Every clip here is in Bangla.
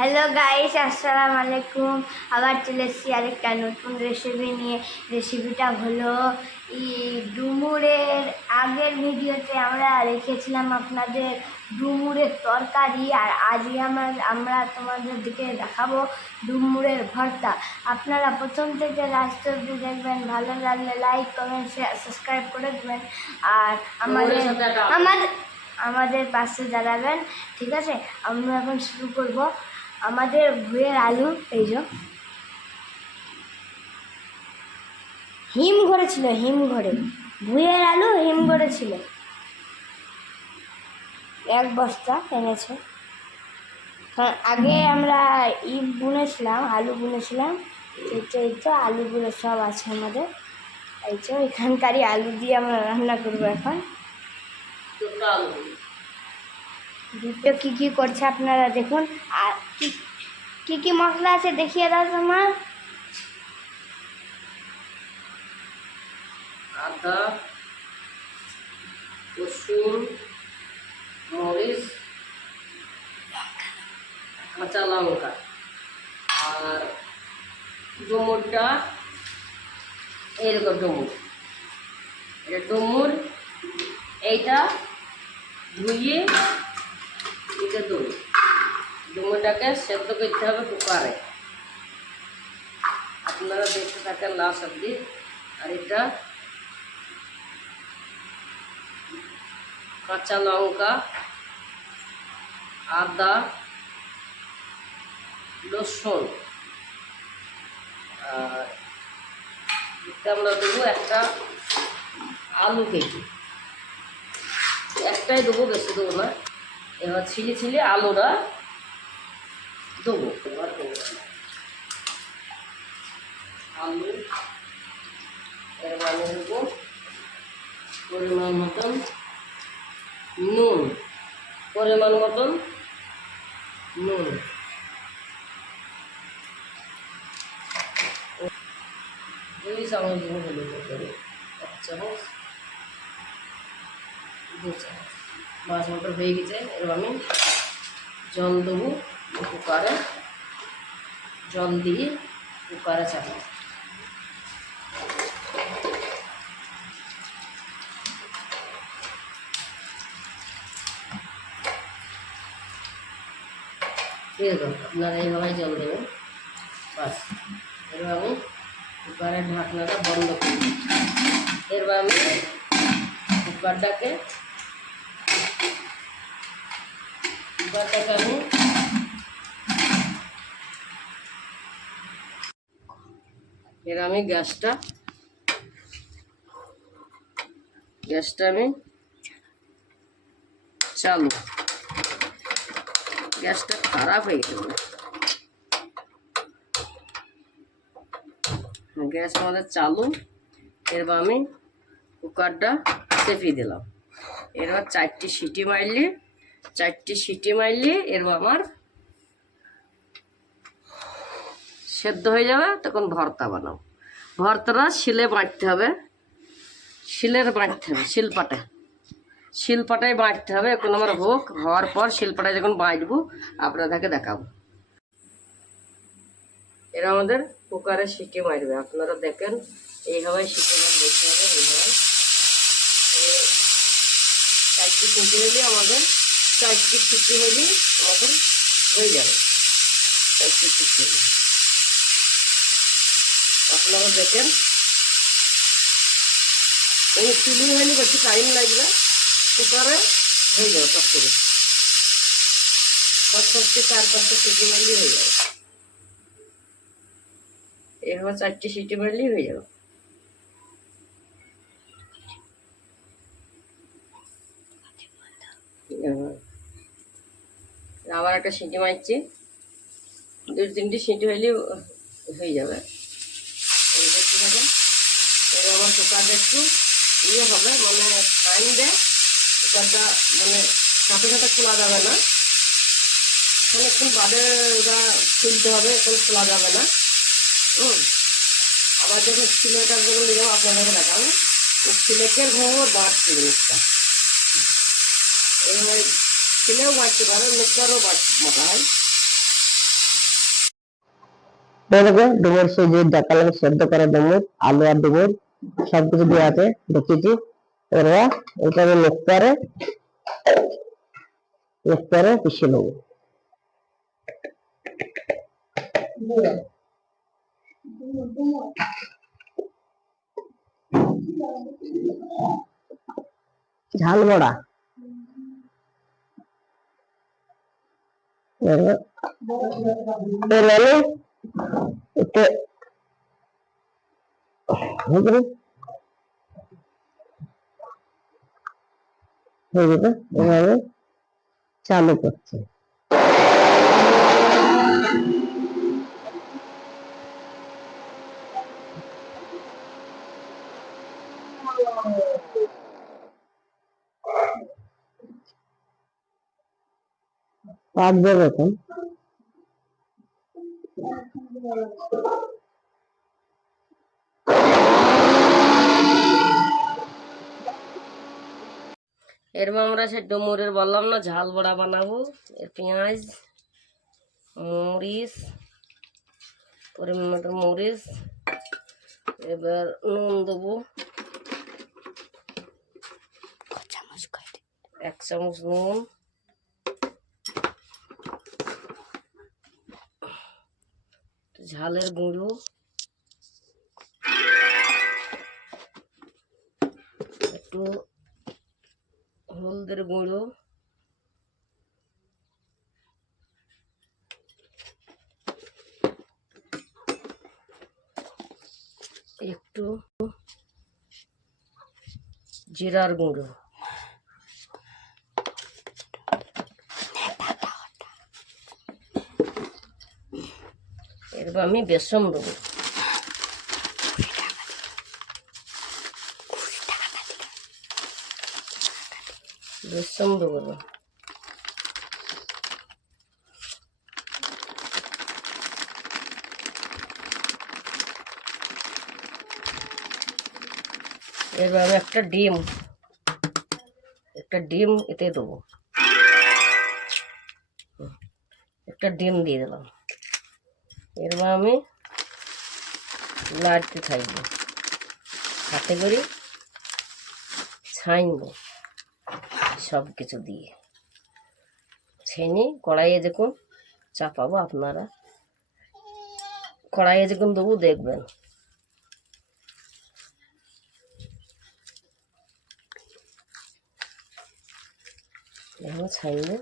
হ্যালো গাইস, আসসালামু আলাইকুম। আবার চলে এসেছি আরেকটা নতুন রেসিপি নিয়ে। রেসিপিটা হলো ডুমুরের। আগের ভিডিওতে আমরা রেখেছিলাম আপনাদের ডুমুরের তরকারি, আর আজকে আমরা তোমাদের দিকে দেখাবো ডুমুরের ভর্তা। আপনারা প্রথম থেকে লাস্ট অবধি দেখবেন। ভালো লাগলে লাইক, কমেন্ট, শেয়ার, সাবস্ক্রাইব করে দেবেন। আর আমাদের পাশে দাঁড়াবেন, ঠিক আছে? আমরা এখন শুরু করব। আমাদের ভুঁয়ের আলু, এই যে হিমঘরে ছিল, হিমঘরে ভুঁয়ের আলু হিমঘরে ছিল, 1 বস্তা এনেছে। আগে আমরা বুনেছিলাম, আলু বুনেছিলাম। এই তো আলুগুলো সব আছে আমাদের। এই তো এখানকারই আলু দিয়ে আমরা রান্না করবো এখন। দুটো কী করছে আপনারা দেখুন। আর কি মশলা আছে দেখিয়ে দাও তোমার। আদা, রসুন, মরিচ, কাঁচা লঙ্কা, আর ডুমুরটা এইরকম ডুমুর। এটা ডুমুর, এইটা ধুয়ে এটা দই। ডুমুরটাকে সেদ্ধ করতে হবে কুকারে। আপনারা দেখতে থাকেন লাস্ট অব্দি। আর এটা কাঁচা লঙ্কা, আদা, রসুন, আর আমরা দেবো একটা আলু কেজি। একটাই দেবো, বেশি দেবো না। এবার ছিলে আলুটা দেবো। এবার আলু এবার দেবো পরিমাণ মতন নুন, পরিমাণ মতন নুন, 2 চামচ দেবো হলুদ করে, 1 চামচ, 2 চামচ। মাছ মতো হয়ে গেছে। এবার আমি জল দেবো কুকারে। জল দিয়ে কুকারে চাপাবো। আপনারা এইভাবে জল দেবেন, বাস। এবার আমি কুকারের ঢাকনাটা বন্ধ করি। এবার আমি কুকারটাকে আমি এর আমি গ্যাসটা আমি চালু। গ্যাসটা খারাপ হয়ে গেল, গ্যাস আমাদের চালু। এবার আমি কুকারটা চেপে দিলাম। এবার 4টি সিটি মারলে এরপর আমার সেদ্ধ হয়ে যাবে। তখন ভর্তা বানাবো। ভর্তাটা শিলে বাটতে হবে, শিলপাটায় বাটতে হবে। এখন আমার হওয়ার পর শিলপাটায় যখন বাটবো আপনাদেরকে দেখাবো। এরা আমাদের কুকারে সিটি মারবে, আপনারা দেখেন। এইভাবে সিটি দেখতে হবে। এইভাবে 4টি সিটি হলে আমাদের 4টি সিটি হলে আমাদের হয়ে যাবে। 4টি সিটি হলে আপনারা দেখেন। এই চুলি হলে বেশি টাইম লাগবে, কুকারে হয়ে যাবে। টক করে 4-5টা সিটি মারলেই হয়ে যাবে। এভাবে 4টি সিটি মারলেই হয়ে যাবে। আবার একটা সিটি মারছি, 2-3টি সিটি হলেই হয়ে যাবে। দেখতে থাকেন। এবার আমার কুকারটা একটু হবে, মানে টাইম দেয়। কুকারটা মানে সাথে সাথে খোলা যাবে না, অনেকক্ষণ বাদে ওটা খুলতে হবে, এখন খোলা যাবে না। আবার যখন সিলেটা যখন নিয়ে যাবো আপনাদেরকে দেখাবো। সিলেটের ভাবে বাড়ছে জিনিসটা। এইভাবে ছিলেও বাড়তে পারে, মুখটারও মোটা হয়। দেখো ডুমুর সেই যে দেখালাম সেদ্ধ করা ডুমুর, আলু আর ডুমুর সবকিছু দেওয়া আছে দেখিয়েছি। এবার এটা আমি মিক্সচারে পিষে নেবো। ঝাল বড়া একটু এভাবে চালু করছে। পাকবে এখন। এরপর আমরা সে ডুমুরের বললাম না ঝাল বড়া বানাবো। এর পেঁয়াজ, মরিচ, পরিমাণ মতো মরিচ, এবার নুন দেবো 1 চামচ নুন, ঝালের গুঁড়ো, একটু হলদের গুঁড়ো, একটু জিরার গুঁড়ো, এরপর আমি বেসন দেবো। বেসন দেবো এবার আমি একটা ডিম এতে দেবো। একটা ডিম দিয়ে দিলাম। এরপর আমি লাড়তে থাকবো, হাতে করে ছাইনবো সব কিছু দিয়ে। ছেনে কড়াইয়ে যখন চাপাবো, আপনারা কড়াইয়ে যখন দেবো দেখবেন এখন ছাইনবো।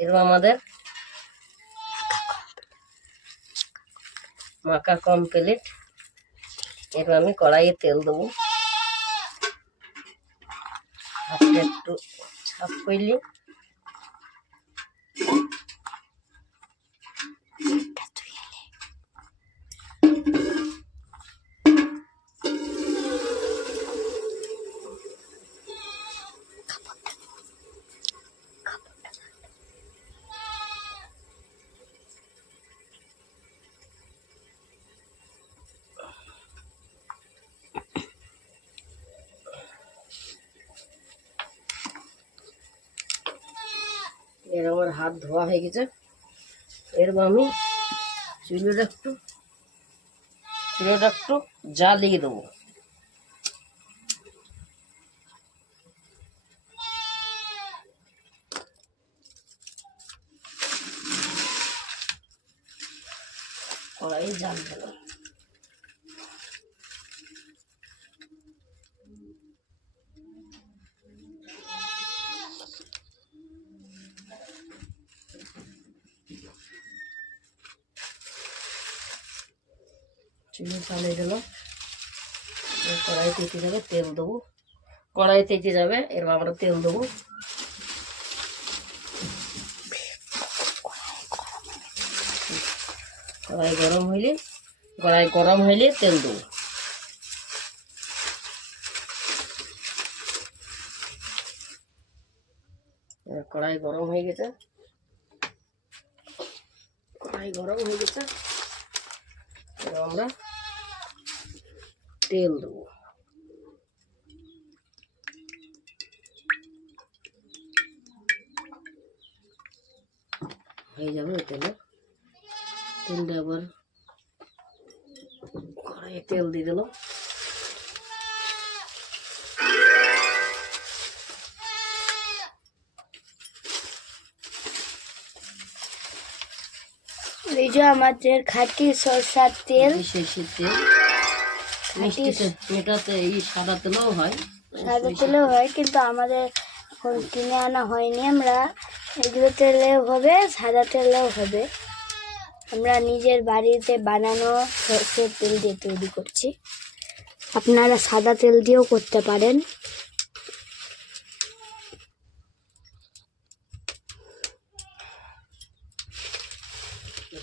এরপর আমাদের মাখা কমপ্লিট। এবার আমি কড়াইয়ে তেল দেবো, হাতটা একটু ছাপ করলি এর আমার হাত ধোয়া হয়ে গেছে। এরপর আমি চুলোটা একটু জ্বালিয়ে দেবো। কড়াই জাল দিলাম। চুলো চালিয়ে দিলাম। কড়াই তেতে যাবে, তেল দেবো। কড়াই তেতে যাবে, এরপর আমরা তেল দেবো। কড়াই গরম হইলে তেল দেবো। কড়াই গরম হয়ে গেছে। এবার আমরা তেল দেবো। হয়ে যাবে ওই তেলে। তেলটা আবার কড়াইয়ে তেল দিয়ে দিল। এই যে আমাদের খাঁটি সরষার তেল, সরষের তেল, মিষ্টি এটাতে এই সাদা তেলও হয়, সাদা তেলেও হয়, কিন্তু আমাদের এখন কিনে আনা হয়নি। আমরা এগুলো তেলেও হবে, সাদা তেলেও হবে। আমরা নিজের বাড়িতে বানানো সরষের তেল দিয়ে তৈরি করছি। আপনারা সাদা তেল দিয়েও করতে পারেন।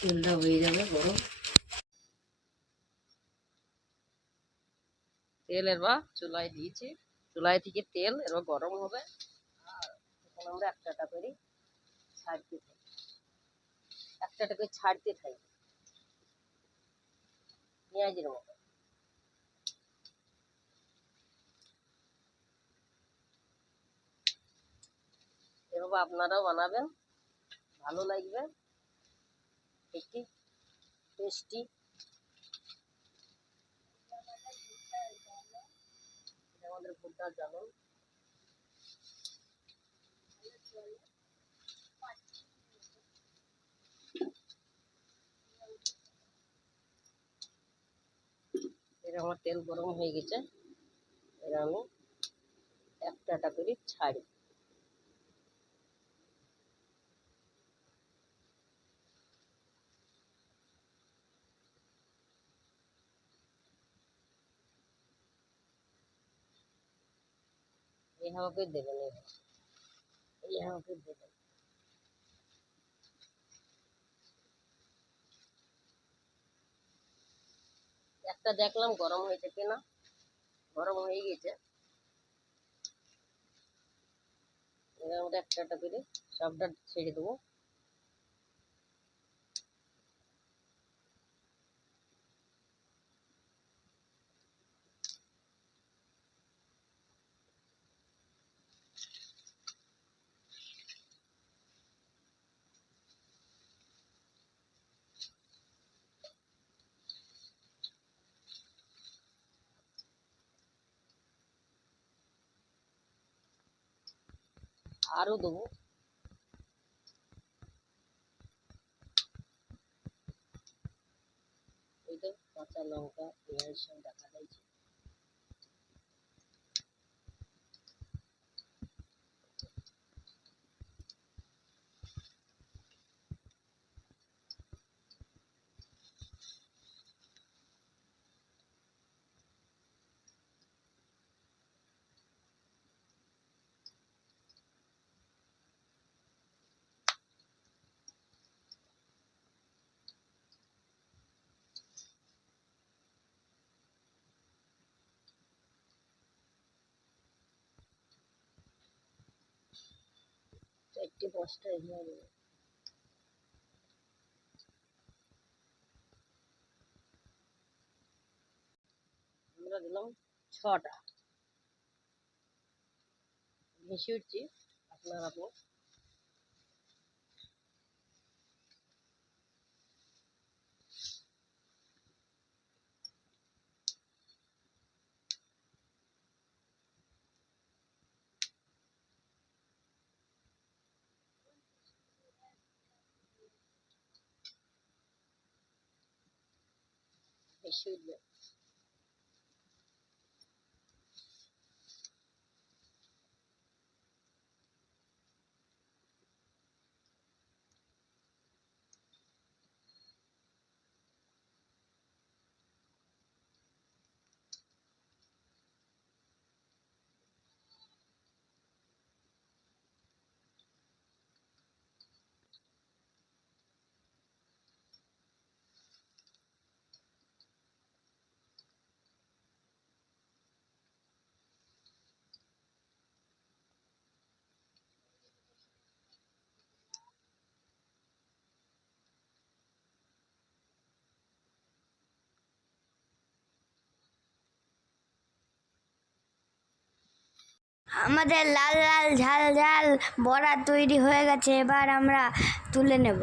তেলটা হয়ে যাবে গরম। তেল এবার চুলায় দিয়েছি, চুলায় থেকে তেল এবার গরম হবে। আর এখন আমরা একটা করে ছাড়তে থাকি, একটা করে ছাড়তে থাকি পেঁয়াজের মতো। এভাবে আপনারাও বানাবেন, ভালো লাগবে, একটি টেস্টি। আমাদের ভুট্টার জ্বালন। এটা আমার তেল গরম হয়ে গেছে, এটা আমি একটা করে ছাড়ি। এইভাবে দেবেন, এইভাবে দেবেন। একটা দেখলাম গরম হয়েছে কিনা, গরম হয়ে গেছে। এর মধ্যে একটা করে সবটা ছেড়ে দেবো। আরও দেবো। এই তো কাঁচা লঙ্কা পেঁয়াজ সব দেখা যাচ্ছে। চারটে পাঁচটা এভাবে আমরা দিলাম, ছটা ভেসে উঠছি। আপনারা ভেসে উঠবে। আমাদের লাল লাল ঝাল ঝাল বড়া তৈরি হয়ে গেছে। এবার আমরা তুলে নেব।